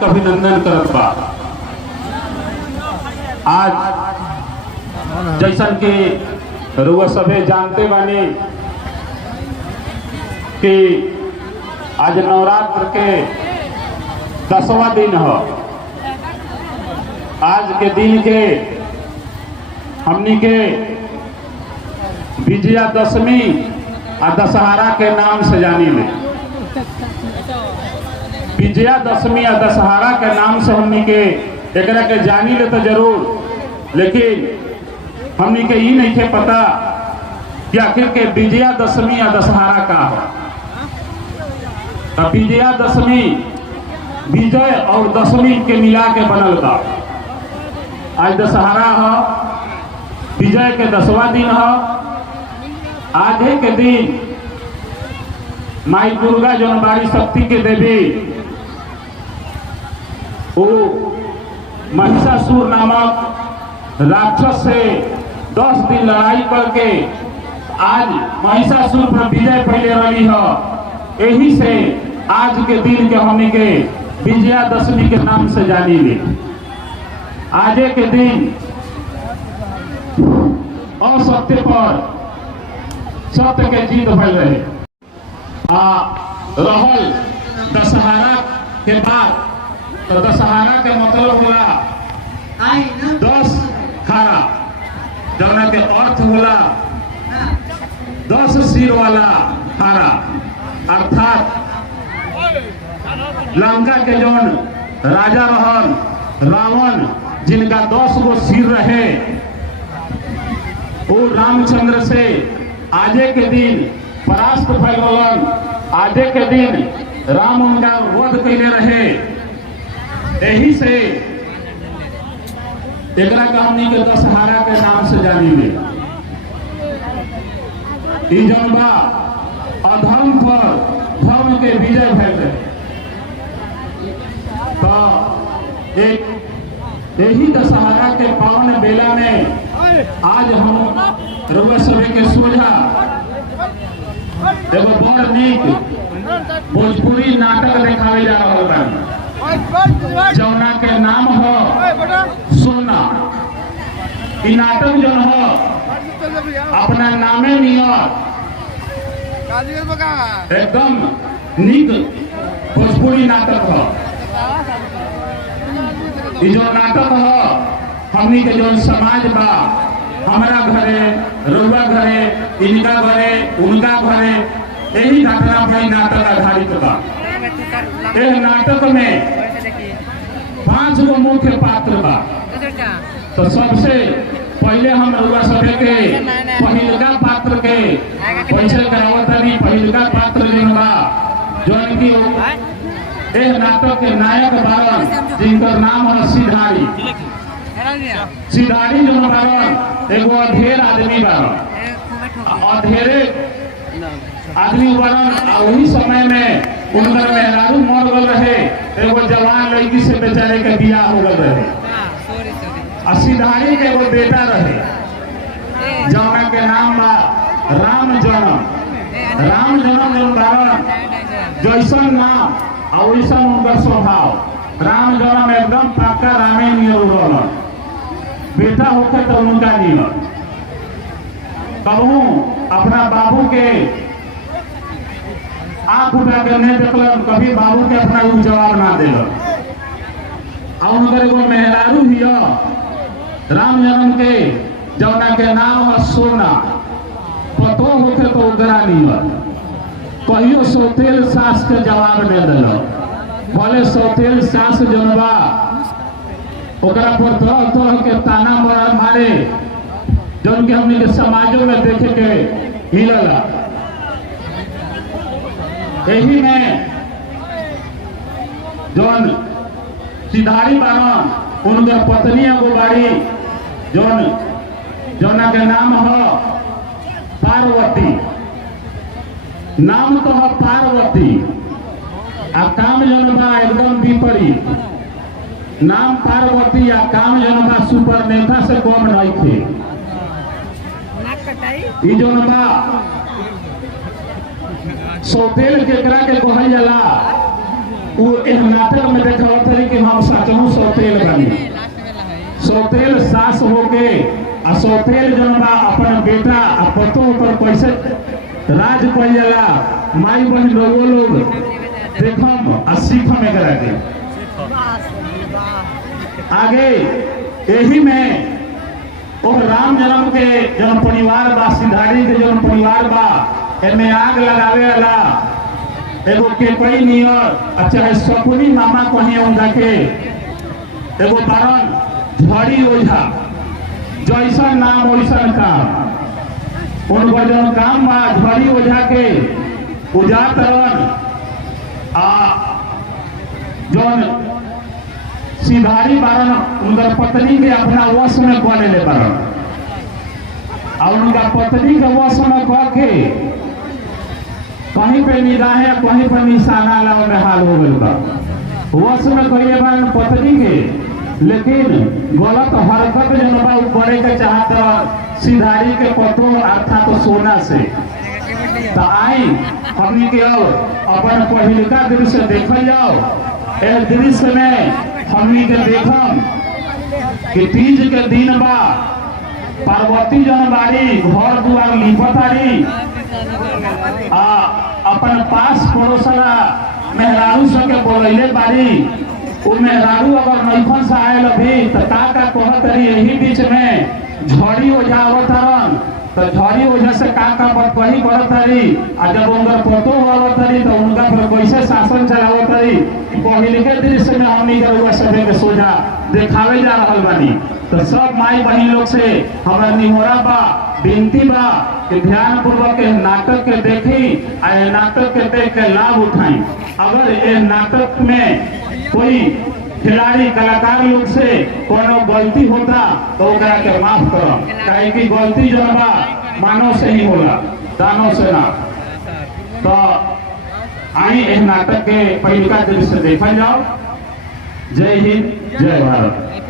अभिनंदन करत बा। आज जैसन कि रुआ सभे जानते बानी कि आज नवरात्र के 10वां दिन है। आज के दिन के हमनी के विजयादशमी और दशहरा के नाम से जानी ले। विजयादशमी और दशहरा के नाम से हमनी के एकरा के जानी ले तो जरूर, लेकिन हमनी के ये नहीं थे पता कि आखिर के विजयादशमी और दशहरा का है। तो विजयादशमी विजय और दशमी के मिला के बनल बा। आज दशहरा है, विजय के 10वां दिन है। आज के दिन माई दुर्गा जौन बारी शक्ति के देवी वो महिषासुर नामक राक्षस से 10 दिन लड़ाई करके आज महिषासुर पर विजय पहले रही है। यही से आज के दिन के हमनी के विजयादशमी के नाम से जानी ले। आज के दिन असत्य पर सत्य के जीत भइल रहे। रहल दशहरा के बाद तो दशहरा के मतलब होला 10 खाना, जौना के अर्थ होला 10 सिर वाला खाना, अर्थात लंका के जौन राजा रहन रावण, जिनका 10 गो सिर रहे, वो रामचंद्र से आजे के दिन परास्त भइलन। आजे के दिन राम उनका वध कैले रहे। यही से एकरा के हमनी के दशहरा के नाम से जानी ले। ई जौन बा अधर्म पर धर्म के विजय भइल रहे। तो एक यही दशहरा के पावन बेला में आज हम रुआ सभे के सोझा एगो बड़ नीक भोजपुरी नाटक देखावे जा रहा बा, जौना के नाम हो सोना। ई नाटक जौन हो अपना नामे नियर एकदम नीक भोजपुरी नाटक हो। ई जो नाटक हो हमनी के जो समाज बा, हमारा घरे, रउआ घरे, इनका घरे, उनका घरे, यही घटना पर नाटक आधारित बा। यह नाटक में 5 गो मुख्य पात्र बा। तो सबसे पहले हम रउआ सभे के पहिलका पात्र के परिचय करावतानी। पहिलका पात्र जौन बा, जौन की यह नाटक के नायक बारन, जिनकर नाम है सिधारी। सिधारी जौन बारन एगो अधेर आदमी बारन, अधेरे आदमी बारन। वही समय में उनकर मेहरारू मर गल रहे, एगो जवान लड़की से बेचारे के बियाह हो गल रहे। सिधारी के एगो बेटा रहे, जौना के नाम बा राम जनम। राम जनम जौन बारन, जैसन नाम और वैसन उनका स्वभाव। राम जनम एकदम पक्का रामे नियर उड़ल। बेटा होकर तो उनका नियर कहूँ अपना बाबू के आंख उठा के नहीं देखलन, कभी बाबू के अपना जवाब ना दिलन। और उनकर एगो मेहरारू ही राम जनम के, जौना के नाम है सोना। पतो होके तो उगरा नियर, कहियो सौतेल सास के जवाब दे दिलन। भले सौतेल सास जनवा ओकरा पर तरह तरह के ताना मारे, जौन के हमने के समाजों में देखे के हिलला। यही में जौन सिधारी बारन, उनके पत्नी एगो बाड़ी, जौना के नाम है पार्वती। नाम तो है पार्वती, आ काम जौन बा एकदम विपरीत। नाम पार्वती आ काम जौन बा सुपरनेता से कम नहीं थे। ई जौन बा सौतेल केकरा के कहल जाला, वो नाटक में देखा पास होके आ सौतेल जन बा अपन बेटा आ पतो पर कैसे राज कइल जाला माई बहन लोग देखम आ सीखम एकरा के आगे यही में और राम जन्म के जन्म परिवार बा सिंधारी के जन्म परिवार बा एमे आग लगावे वाला एगो केपई नियर चाहे सकुनी मामा कहीं उनका के एगो बारन झड़ी ओझा जैसा नाम वैसा काम उनका जन काम बा झड़ी ओझा के उजा तरन आ जौन सिंधारी बारन उनका पत्नी के अपना वश में कर ले बारन और उनका पत्नी के वश में कह के कहीं पे निगाहें कहीं पर निशाना लाओ में हाल हो गई बा वश में कहिए बारन पत्नी के लेकिन गलत हरकत जन बा करे के चाहता सिंधारी के पतो अर्थात तो सोना से तो आई हमनी के अपन पहिलका दृश्य देखल जाओ एह दृश्य में हमनी के देखम कि तीज के दिन बा पार्वती जन बाड़ी घर दुआर लिपतारी आ अपन पास पड़ोसला मेहरारू सबके बोलैले बाड़ी वो मेहरारू अगर नैखन से आयल अभी तो का कहत रही यही बीच में झड़ी ओझा अवतरण तो झड़ी ओझा से का कही करत रही आ जब उनका पतो आवत रही तो उनका फिर कैसे शासन चलावत रही पहले के दृश्य में हमनी के सभी के सोझा देखावे जा रहल बानी तो सब माई बहन लोग से हमार निहोरा बा विनती बा कि ध्यान पूर्वक के नाटक के देखी आ नाटक के देख के लाभ उठाई अगर ये नाटक में कोई खिलाड़ी कलाकार लोग से कोनो गलती होता तो ओकरा के माफ करो काहे कि गलती जो बा मानव से ही होला दानव से ना तो आई इस नाटक के पहिलका दृश्य देखल जाओ। जय हिंद जय भारत।